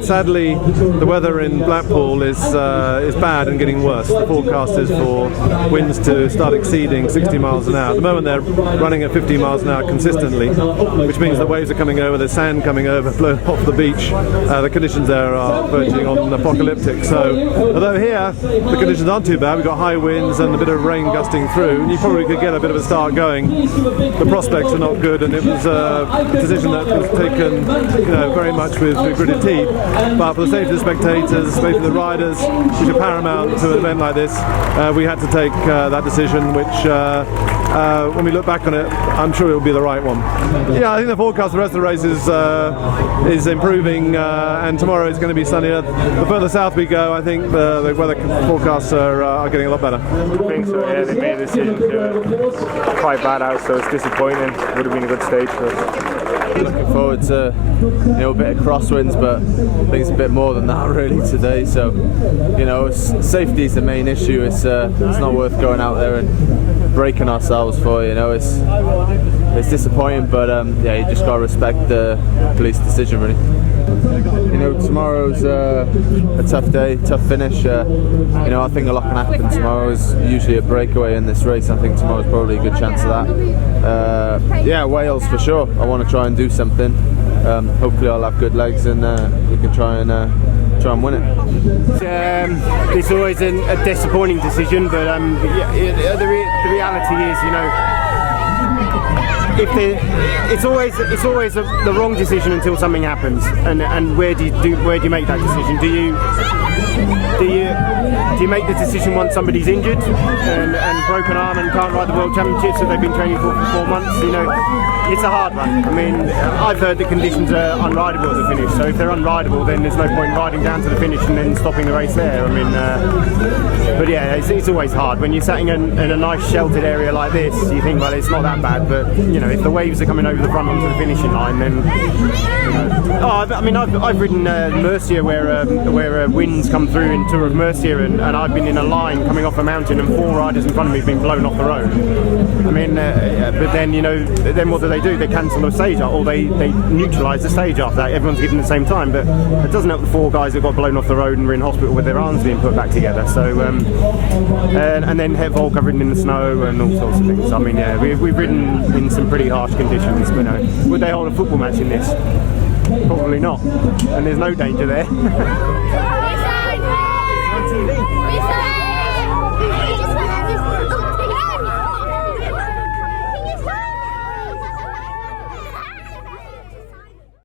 Sadly, the weather in Blackpool is bad and getting worse. The forecast is for winds to start exceeding 60 miles an hour. At the moment they're running at 50 miles an hour consistently, which means the waves are coming over, there's sand coming over, blowing off the beach. The conditions there are verging on apocalyptic. So, although here the conditions aren't too bad, we've got high winds and a bit of rain gusting through, and you probably could get a bit of a start going. The prospects are not good, and it was a decision that was taken, very much with gritted teeth. But for the safety of the spectators, safety of the riders, which are paramount to an event like this, we had to take that decision, which when we look back on it, I'm sure it will be the right one. Yeah, I think the forecast for the rest of the race is improving, and tomorrow is going to be sunnier. The further south we go, I think the weather forecasts are getting a lot better. I think so, yeah, they made a decision to quite bad out, so it's disappointing. Would have been a good stage for us. Looking forward to a bit of crosswinds, but I think it's a bit more than that really today. So safety is the main issue. It's not worth going out there and breaking ourselves for. It's disappointing, but you just got to respect the police decision really. Tomorrow's a tough day, tough finish. I think a lot can happen tomorrow. Is usually a breakaway in this race. I think tomorrow's probably a good chance of that. Wales for sure. I want to try and do something. Hopefully I'll have good legs and we can try and win it. It's always a disappointing decision, but the reality is, it's always the wrong decision until something happens, and where do you make that decision? Do you make the decision once somebody's injured and broken arm and can't ride the World Championships that they've been training for 4 months? It's a hard one. I mean, I've heard the conditions are unrideable at the finish, so if they're unrideable, then there's no point riding down to the finish and then stopping the race there. I mean, but yeah, it's always hard when you're sat in a nice sheltered area like this. You think, well, it's not that bad, but if the waves are coming over the front onto the finishing line, then I've ridden Mercia where winds come through in Tour of Mercia, and I've been in a line coming off a mountain and 4 riders in front of me have been blown off the road. I mean, but then then what do? They cancel the stage or they neutralise the stage after that. Everyone's given the same time, but it doesn't help the 4 guys that got blown off the road and were in hospital with their arms being put back together. So and then Volker ridden in the snow and all sorts of things. I mean, yeah, we've ridden in some pretty harsh conditions. Would they hold a football match in this? Probably not, and there's no danger there. We